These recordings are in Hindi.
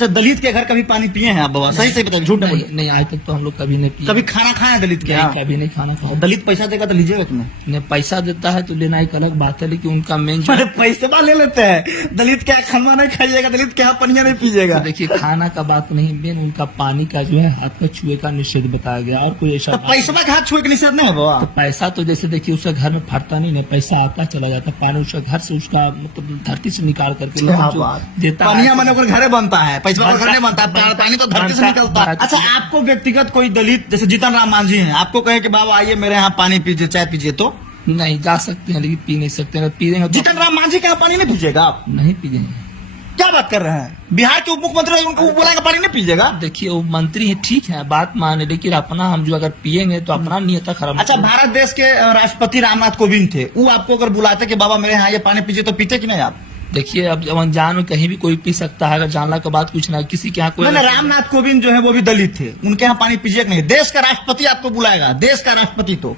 अच्छा, दलित के घर कभी पानी पिए हैं आप बाबा? सही से बताइए, झूठ नहीं, नहीं आज तक तो हम लोग कभी नहीं पिए। कभी खाना खाया है दलित के यहाँ? कभी नहीं खाना खाया। दलित पैसा देगा तो लीजिएगा तुम्हें? नहीं, पैसा देता है तो लेना एक अलग बात है, लेकिन उनका मेन जो पैसे ले लेते हैं। दलित क्या खाना नहीं खाइएगा, दलित क्या पनिया नहीं पीजिएगा। तो देखिए खाना का बात नहीं, मेन उनका पानी का जो है हाथ का छुए का निषेध बताया गया, और कोई ऐसा पैसा का हाथ छुए के निषेध नहीं है बाबा। तो पैसा तो जैसे देखिए उसका घर में फटता नहीं है, पैसा आता चला जाता, पानी उसका घर से उसका मतलब धरती से निकाल करके देता है। पानिया मैंने घर बनता है, पैसा घर नहीं बनता, पानी तो धरती से निकलता है। अच्छा, आपको व्यक्तिगत कोई दलित जैसे जीतन राम मांझी है, आपको कहे कि बाबा आइए मेरे यहाँ पानी पीजिए, चाय पीजिए, तो नहीं जा सकते हैं, लेकिन पी नहीं सकते हैं। पीएंगे तो जीतन राम मांझी के यहाँ पानी नहीं पीजिएगा आप? नहीं पिएंगे। क्या बात कर रहे हैं? बिहार के उप मुख्यमंत्री उनको बोलेगा पानी नहीं पीजिएगा? देखिए वो मंत्री है, ठीक है बात माने, लेकिन अपना हम जो अगर पिएंगे तो अपना नियत खराब। अच्छा, भारत देश के राष्ट्रपति रामनाथ कोविंद थे, वो आपको अगर बुलाते कि बाबा मेरे यहाँ ये पानी पीजिए, तो पीते कि नहीं आप? देखिए अब अनजान में कहीं भी कोई पी सकता है, अगर जानला के बाद कुछ ना किसी के यहाँ कोई। रामनाथ कोविंद जो है वो भी दलित थे, उनके यहाँ पानी पीजिए कि नहीं? देश का राष्ट्रपति आपको बुलाएगा, देश का राष्ट्रपति, तो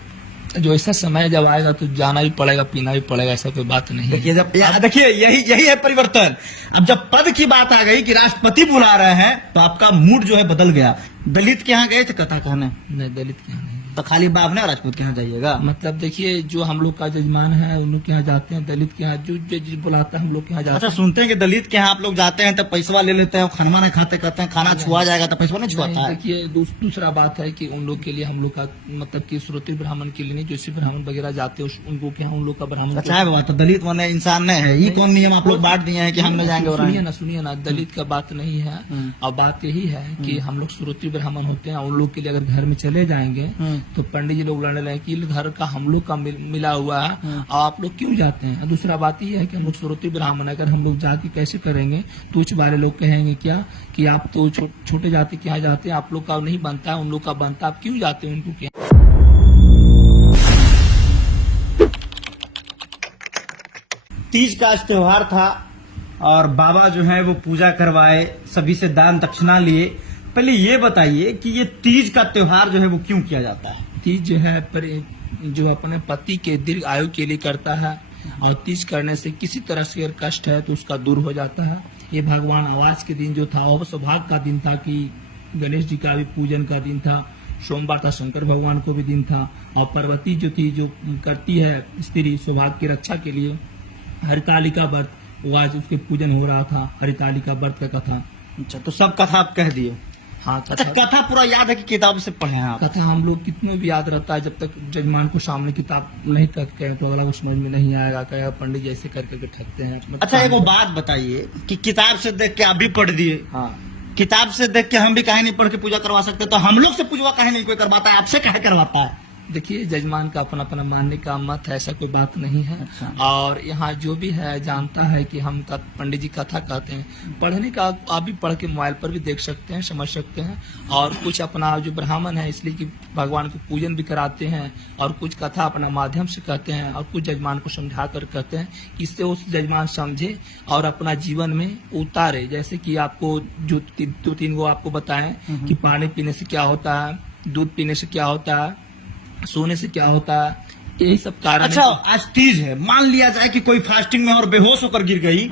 जो ऐसा समय जब आएगा तो जाना ही पड़ेगा, पीना भी पड़ेगा, ऐसा कोई बात नहीं। देखिए देखिए यही है परिवर्तन। अब जब पद की बात आ गई कि राष्ट्रपति बुला रहे हैं, तो आपका मूड जो है बदल गया। दलित के यहाँ गए थे कथा कहने? नहीं, दलित के यहाँ नहीं। तो खाली बाबने और राजपूत के यहाँ जाइएगा? मतलब देखिए जो हम लोग का जजमान है उन लोग के यहाँ जाते हैं, दलित के यहाँ जो जज बुलाता है हम लोग के यहाँ जाते हैं। अच्छा, सुनते हैं कि दलित के यहाँ आप लोग जाते हैं तो पैसा ले लेते हैं, खाना नहीं खाते, कहते हैं खाना छुआ जाएगा, तो पैसा नहीं छुआता है? देखिए दूसरा बात है कि उन लोग के लिए हम लोग का मतलब कि श्रोत्री ब्राह्मण के लिए नहीं, जो ब्राह्मण वगैरह जाते हैं उनको क्या उन लोग का ब्राह्मण। अच्छा है बाबा, तो दलित माने इंसान नहीं है, ये कौन नियम आप लोग बांट दिए हैं कि हम न जाएंगे? सुनिए ना, दलित का बात नहीं है। और बात यही है कि हम लोग श्रोत्री ब्राह्मण होते हैं, उन लोग के लिए अगर घर में चले जाएंगे तो पंडित जी लोग लड़ने लगे कि घर का हम लोग का मिला हुआ है और आप लोग क्यों जाते हैं। दूसरा बात यह है कि हम लोग श्रोत्री ब्राह्मण, अगर हम लोग जाति कैसे करेंगे तो उच्च वाले लोग कहेंगे क्या कि आप तो छोटे जाति के यहाँ जाते हैं, आप लोग का नहीं बनता है, उन लोग का बनता, आप क्यों जाते हैं उनको क्या। तीज का आज त्योहार था और बाबा जो है वो पूजा करवाए, सभी से दान दक्षिणा लिए। पहले ये बताइए कि ये तीज का त्योहार जो है वो क्यों किया जाता है? तीज जो है जो अपने पति के दीर्घ आयु के लिए करता है, और तीज करने से किसी तरह से अगर कष्ट है तो उसका दूर हो जाता है। ये भगवान आवास के दिन जो था वो सौभाग्य का दिन था, कि गणेश जी का भी पूजन का दिन था, सोमवार था, शंकर भगवान को भी दिन था, और पार्वती जो थी जो करती है स्त्री सौभाग्य की रक्षा के लिए हरितालिका व्रत, वो आज उसके पूजन हो रहा था, हरितालिका व्रत का कथा। अच्छा, तो सब कथा आप कह दिए? हाँ, कथा पूरा याद है कि किताब से पढ़े हैं आप? कथा हम लोग कितने भी याद रहता है, जब तक जजमान को सामने किताब नहीं ठगते हैं तो अगला को समझ में नहीं आएगा, क्या पंडित जैसे करके ठगते हैं। अच्छा, एक बात बताइए कि किताब से देख के आप भी पढ़ दिए, हाँ, किताब से देख के हम भी काहे नहीं पढ़ के पूजा करवा सकते? तो हम लोग से पूजा काहे नहीं कोई करवाता है, आपसे काहे करवाता है? देखिए जजमान का अपना अपना मानने का मत है, ऐसा कोई बात नहीं है। अच्छा। और यहाँ जो भी है जानता है कि हम पंडित जी कथा कहते हैं, पढ़ने का आप भी पढ़ के मोबाइल पर भी देख सकते हैं, समझ सकते हैं। और कुछ अपना जो ब्राह्मण है इसलिए कि भगवान को पूजन भी कराते हैं, और कुछ कथा अपना माध्यम से कहते हैं, और कुछ जजमान को समझा कर कहते हैं, इससे उस जजमान समझे और अपना जीवन में उतारे। जैसे कि आपको जो दो तीन को आपको बताएं कि पानी पीने से क्या होता है, दूध पीने से क्या होता है, सोने से क्या होता है, यही सब कारण। अच्छा, आज तीज है, मान लिया जाए कि कोई फास्टिंग में और बेहोश होकर गिर गई,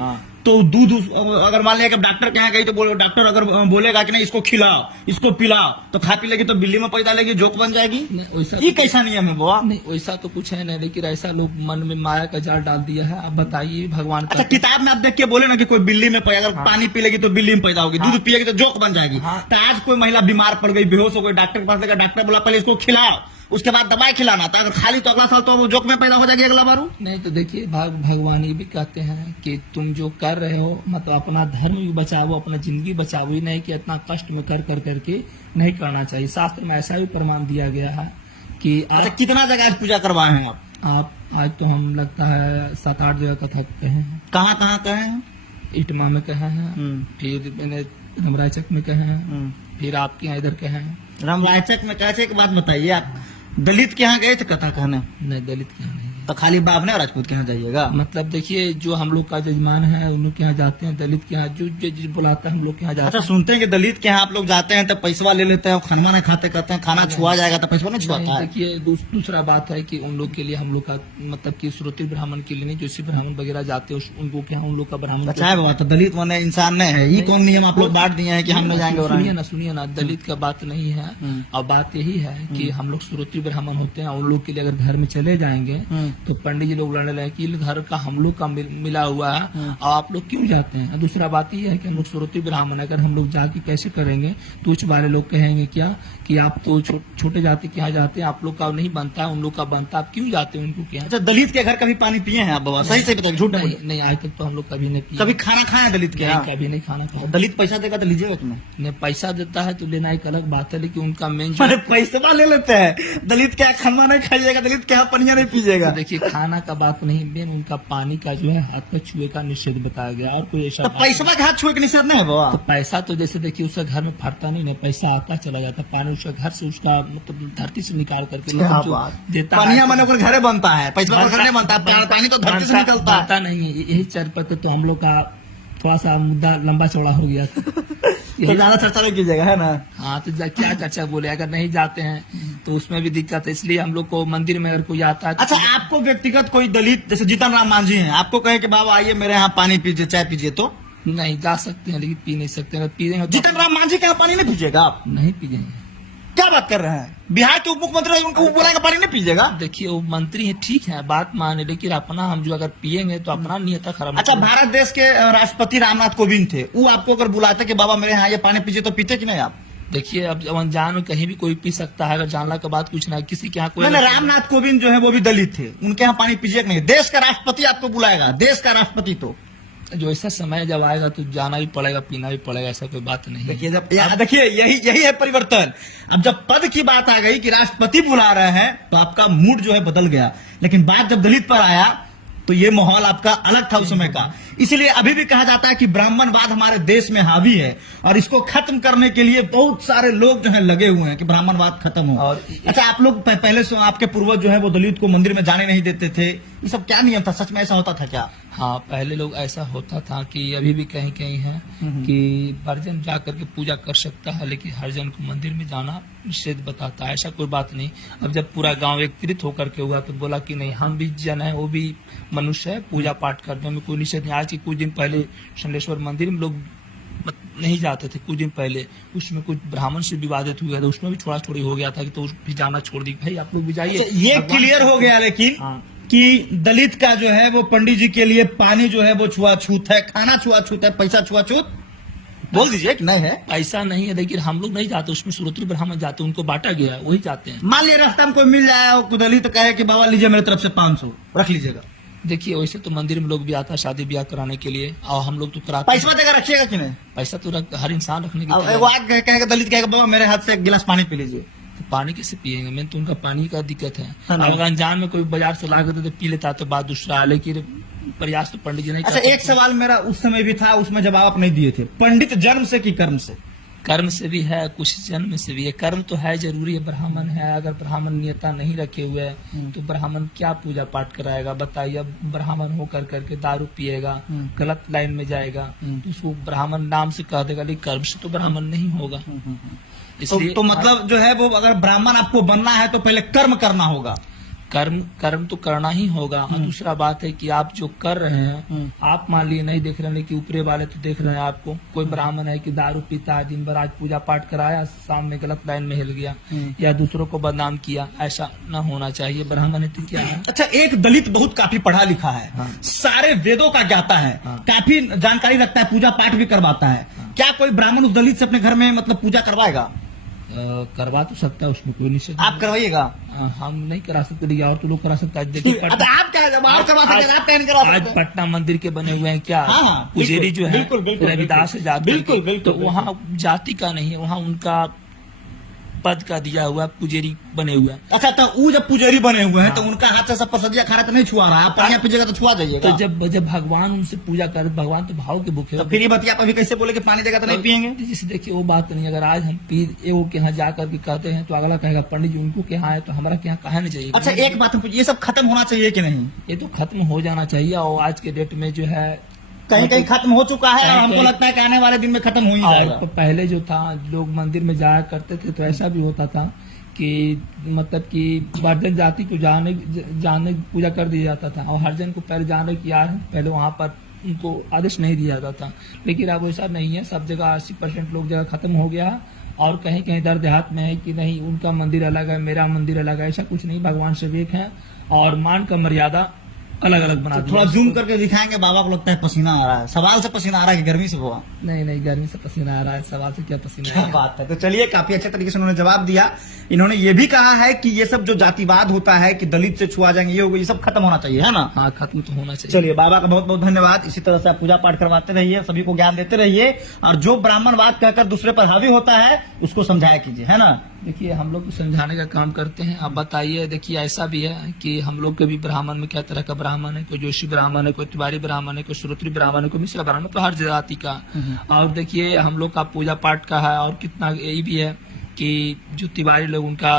तो दूध अगर मान लिया कि डॉक्टर के यहाँ गई तो डॉक्टर अगर बोलेगा कि नहीं इसको खिलाओ, इसको पिलाओ, तो खा पी लेगी तो बिल्ली में पैदा लेगी, जोक बन जाएगी? ये कैसा नियम है बुआ? नहीं, वैसा तो कुछ है नहीं, लेकिन ऐसा लोग मन में माया का जाल डाल दिया है। अब बताइए भगवान। अच्छा, किताब में आप देख के बोले ना कि कोई बिल्ली में पैदा, अगर पानी पी लेगी तो बिल्ली में पैदा होगी, दूध पिएगी तो जोक बन जाएगी। तो आज कोई महिला बीमार पड़ गई, बेहोश हो गई, डॉक्टर के पास गया, डॉक्टर बोला पहले इसको खिलाओ, उसके बाद दवाई खिलाना था, अगर खाली तो अगला साल तो वो जोक में पैदा हो जाएगी अगला बार। नहीं, तो देखिए भगवान ये भी कहते हैं कि तुम जो कर रहे हो मतलब अपना धर्म भी बचाओ, अपना जिंदगी बचाओ, ही नहीं कि इतना कष्ट में कर करके नहीं करना चाहिए। शास्त्र में ऐसा भी प्रमाण दिया गया है कि अच्छा, कितना जगह आज पूजा करवाए हैं आप? आज तो हम लगता है 7-8 जगह कथा कहे हैं। कहाँ कहाँ कहे हैं? इटमा में कहे हैं, फिर मैंने रमराचक में कहे हैं, फिर आपके यहाँ इधर कहे हैं। रमराचक में कैसे? एक बात बताइए, आप दलित के यहाँ गए थे कथा कहने? नहीं, दलित के यहाँ नहीं। तो खाली बाबने और राजपूत के यहाँ जाइएगा? मतलब देखिए, जो हम लोग का जजमान है उन लोग के यहाँ जाते हैं, दलित के यहाँ जो जो बुलाता है हम लोग के यहाँ जाते अच्छा, सुनते हैं कि दलित के यहाँ आप लोग जाते हैं तो पैसा ले लेते हैं और खाना नहीं खाते, कहते हैं खाना छुआ जाएगा तो पैसा नहीं छुआता है। देखिए, दूसरा बात है कि उन लोग के लिए हम लोग का मतलब कि श्रोत्री ब्राह्मण के लिए नहीं, जो सी ब्राह्मण वगैरह जाते हैं उनको क्या उन लोग का ब्राह्मण। अच्छा है बाबा, तो दलित माने इंसान नहीं है, ये कौन नियम आप लोग बांट दिए हैं कि हम नहीं जाएंगे? सुनिए ना, दलित का बात नहीं है। और बात यही है कि हम लोग श्रोत्री ब्राह्मण होते हैं, उन लोग के लिए अगर घर में चले जाएंगे तो पंडित जी लोग लड़ने लगे कि घर का हम लोग का मिला हुआ है और आप लोग क्यों जाते हैं। दूसरा बात ये है कि हम लोग श्रोत्री ब्राह्मण, अगर हम लोग जाके कैसे करेंगे तो उच्च वाले लोग कहेंगे क्या कि आप तो छोटे जाति के यहाँ जाते हैं, आप लोग का नहीं बनता है, उन लोग का बनता है, आप क्यों जाते हैं उनको क्या। अच्छा, दलित के घर कभी पानी पिए हैं आप बाबा? सही से बताइए, झूठ नहीं, आज तक तो हम लोग कभी नहीं पिए। कभी खाना खाया दलित के यहाँ? कभी नहीं खाना खाया। दलित पैसा देगा तो लीजिएगा तुम्हें? नहीं, पैसा देता है तो लेना एक अलग बात है, लेकिन उनका मेन पैसा ले लेते हैं। दलित क्या खाना नहीं खाइएगा, दलित क्या पनिया नहीं पीजिएगा? देखिए, खाना का बात नहीं, मेन उनका पानी का जो है हाथ का छुए का निषेध बताया गया, और कोई ऐसा पैसा का हाथ छुए का निषेध नहीं है बाबा? तो पैसा तो जैसे देखिए उसका घर में फटता नहीं, पैसा आता चला जाता, पानी उसका घर से उसका मतलब धरती से निकाल करके देता है। पानी मैंने घर बनता है, पैसा घर नहीं बनता, पानी तो धरती से निकलता है। नहीं, यही चरपत तो हम लोग का थोड़ा सा मुद्दा लंबा चौड़ा हो गया। तो ज्यादा चर्चा नहीं कीजिएगा, है ना? हाँ, तो क्या चर्चा बोले, अगर नहीं जाते हैं तो उसमें भी दिक्कत है, इसलिए हम लोग को मंदिर में अगर कोई आता है। अच्छा, आपको व्यक्तिगत कोई दलित जैसे जीतन राम मांझी हैं, आपको कहे कि बाबा आइए मेरे यहाँ पानी पीजिए, चाय पीजिए, तो नहीं जा सकते हैं, लेकिन पी नहीं सकते। अगर पीएंगे तो जीतन राम मांझी के यहाँ पानी नहीं पीजिएगा आप? नहीं पिएंगे। क्या बात कर रहे हैं? बिहार के उप मुख्यमंत्री उनको बोलेगा पानी नहीं पीजिएगा? देखिए, वो मंत्री है, ठीक है, बात माने, लेकिन अपना हम जो अगर पिएंगे तो अपना नियत खराब। अच्छा, भारत देश के राष्ट्रपति रामनाथ कोविंद थे, वो आपको अगर बुलाते कि बाबा मेरे यहाँ ये पानी पीजिए, तो पीते कि नहीं आप? देखिए, अब अनजान में कहीं भी कोई पी सकता है, अगर जानला के बाद कुछ ना किसी के यहाँ कोई। रामनाथ कोविंद जो है वो भी दलित थे, उनके यहाँ पानी पीजिए कि नहीं? देश का राष्ट्रपति आपको बुलाएगा, देश का राष्ट्रपति, तो जो ऐसा समय जब आएगा तो जाना ही पड़ेगा, पीना भी पड़ेगा, ऐसा कोई बात नहीं। देखिए यही है परिवर्तन। अब जब पद की बात आ गई कि राष्ट्रपति बुला रहे हैं तो आपका मूड जो है बदल गया, लेकिन बात जब दलित पर आया तो ये माहौल आपका अलग था उस समय का। इसलिए अभी भी कहा जाता है कि ब्राह्मणवाद हमारे देश में हावी है और इसको खत्म करने के लिए बहुत सारे लोग जो है लगे हुए हैं कि ब्राह्मणवाद खत्म हो। और अच्छा, आप लोग पहले से आपके पूर्वज जो है वो दलित को मंदिर में जाने नहीं देते थे, ये सब क्या नियम था? सच में ऐसा होता था क्या? हाँ, पहले लोग ऐसा होता था कि अभी भी कहीं कहीं है कि हरिजन जा करके पूजा कर सकता है, लेकिन हरिजन को मंदिर में जाना निषेध बताता है, ऐसा कोई बात नहीं। अब जब पूरा गांव एकत्रित होकर के हुआ तो बोला कि नहीं, हम भी जन है, वो भी मनुष्य है, पूजा पाठ करने में कोई निषेध नहीं। आज के कुछ दिन पहले शंडेश्वर मंदिर में लोग नहीं जाते थे, कुछ दिन पहले उसमें कुछ ब्राह्मण से विवादित हुआ था, उसमें भी थोड़ा थोड़ी हो गया था कि तो भी जाना छोड़ दी, भाई आप लोग भी जाइए। ये क्लियर हो गया, लेकिन कि दलित का जो है वो पंडित जी के लिए पानी जो है वो छुआछूत है, खाना छुआछूत है, पैसा छुआछूत बोल दीजिए कि नहीं है? ऐसा नहीं है, लेकिन हम लोग नहीं जाते, उसमें श्रोत्री ब्राह्मण जाते, उनको बांटा गया है, वही जाते हैं। मान लीजिए रास्ता में कोई मिल जाए दलित कहे कि बाबा लीजिए मेरी तरफ से 500 रख लीजिएगा। देखिए, वैसे तो मंदिर में लोग भी आता है शादी ब्याह कराने के लिए, और हम लोग तो कराते। पैसा देकर रखिएगा कि नहीं? पैसा तो हर इंसान रखने की। कहेगा दलित कहेगा बाबा मेरे हाथ से एक गिलास पानी पी लीजिए, तो पानी कैसे पिएंगे? मैं तो उनका पानी का दिक्कत है। अगर अनजान में कोई बाजार से ला कर तो पी लेता तो बात दूसरा, लेकिन प्रयास तो पंडित जी नहीं। अच्छा, एक सवाल मेरा उस समय भी था, उसमें जवाब नहीं दिए थे। पंडित जन्म से कि कर्म से? कर्म से भी है, कुछ जन्म से भी है। कर्म तो है जरूरी है, ब्राह्मण है, अगर ब्राह्मण नियता नहीं रखे हुए है तो ब्राह्मण क्या पूजा पाठ कराएगा बताइए। अब ब्राह्मण होकर करके दारू पिएगा, गलत लाइन में जाएगा, तो उसको ब्राह्मण नाम से कह देगा, लेकिन कर्म से तो ब्राह्मण नहीं होगा। इसलिए तो मतलब जो है वो अगर ब्राह्मण आपको बनना है तो पहले कर्म करना होगा। कर्म तो करना ही होगा। और दूसरा बात है कि आप जो कर रहे हैं, आप मान लिए नहीं देख रहे हैं कि ऊपरे वाले तो देख रहे हैं आपको। कोई ब्राह्मण है कि दारू पीता है, दिन भर आज पूजा पाठ कराया, शाम में गलत लाइन में हिल गया या दूसरों को बदनाम किया, ऐसा न होना चाहिए। ब्राह्मण है क्या है? अच्छा, एक दलित बहुत काफी पढ़ा लिखा है, सारे वेदों का ज्ञाता है, काफी जानकारी रखता है, पूजा पाठ भी करवाता है, क्या कोई ब्राह्मण उस दलित से अपने घर में मतलब पूजा करवाएगा? करवा तो सकता है, उसमें कोई निश्चित। आप करवाइएगा? हम नहीं करा सकते, लेकिन और तो लोग करा सकता है। देखिए, आप क्या करवा सकते? आप नहीं करा सकते? आज पटना मंदिर के बने हुए हैं क्या, पुजेरी जो है रविदास जाति, तो वहाँ जाति का नहीं है, वहाँ उनका पद का दिया हुआ पुजेरी बने हुए हैं। अच्छा, तो वो जब पुजारी बने हुए हैं तो उनका हाथ से सब प्रसादिया खा रहा तो नहीं छुआ रहा है, आप पानी पीजिएगा तो छुआ जाइएगा। तो जब भगवान उनसे पूजा कर, भगवान तो भाव के भूखे तो फिर ये बतिया आप अभी कैसे बोले कि पानी देगा तो नहीं पियेंगे? जैसे देखिए वो बात नहीं, अगर आज हम पीर एगो के यहाँ जा करके कहते हैं तो अगला कहेगा पंडित जी उनको के यहाँ है तो हमारा के यहाँ कहा नहीं चाहिए। अच्छा, एक बात ये सब खत्म होना चाहिए कि नहीं? ये तो खत्म हो जाना चाहिए, और आज के डेट में जो है कहीं कहीं खत्म हो चुका है, और हमको लगता है कि आने वाले दिन में खत्म हो ही जाएगा। और पहले जो था लोग मंदिर में जाया करते थे तो ऐसा भी होता था कि मतलब कि वर्धन जाति को जाने पूजा कर दिया जाता था, और हरिजन को पहले जाने की यार पहले वहां पर उनको आदेश नहीं दिया जाता था। लेकिन अब ऐसा नहीं है, सब जगह 80% लोग जगह खत्म हो गया है, और कहीं कहीं दर देहात में है कि नहीं उनका मंदिर अलग है मेरा मंदिर अलग है, ऐसा कुछ नहीं, भगवान से एक है और मान का मर्यादा अलग अलग बना दिया। थोड़ा जूम करके दिखाएंगे, बाबा को लगता है पसीना आ रहा है। सवाल से पसीना आ रहा है कि गर्मी से हुआ? नहीं, गर्मी से पसीना आ रहा है, सवाल से क्या पसीना क्या बात है। तो चलिए, काफी अच्छे तरीके से उन्होंने जवाब दिया। इन्होंने ये भी कहा है कि ये सब जो जातिवाद होता है कि दलित से छुआ जाएंगे, ये होगा, ये सब खत्म होना चाहिए, है ना? हाँ, खत्म तो होना चाहिए। चलिए, बाबा का बहुत बहुत धन्यवाद। इसी तरह से आप पूजा पाठ करवाते रहिए, सभी को ज्ञान देते रहिए, और जो ब्राह्मणवाद कहकर दूसरे पर हावी होता है उसको समझाया कीजिए, है ना? देखिए हम लोग तो समझाने का काम करते हैं। अब बताइए, देखिए ऐसा भी है कि हम लोग के भी ब्राह्मण में क्या तरह का ब्राह्मण है, कोई जोशी ब्राह्मण है, कोई तिवारी ब्राह्मण है, कोई श्रोत्री ब्राह्मण है, कोई मिश्रा ब्राह्मण है, तो हर जाति का। और देखिए हम लोग का पूजा पाठ का है, और कितना यही भी है कि जो तिवारी लोग उनका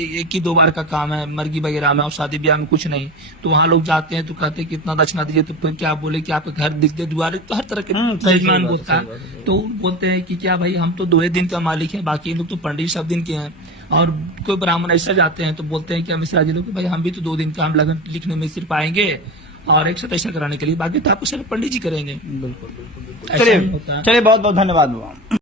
एक ही 2 बार का काम है, मर्गी वगैरह में और शादी ब्याह में कुछ नहीं, तो वहाँ लोग जाते हैं तो कहते हैं कितना दक्षिणा दीजिए, तो फिर क्या बोले कि आपके घर दिख दे द्वारे, तो हर तरह के मेजमान बोलता है। तो बोलते हैं कि क्या भाई हम तो 2 दिन का मालिक हैं, बाकी लोग तो पंडित सब दिन के हैं। और कोई ब्राह्मण ऐसा जाते हैं तो बोलते हैं क्या मिश्रा जी लोग भाई हम भी तो 2 दिन का हम लगन लिखने में सिर्फ आएंगे और एक साथ ऐसा कराने के लिए, बाकी तो आपको सिर्फ पंडित जी करेंगे। बिल्कुल। चलिए बहुत बहुत धन्यवाद।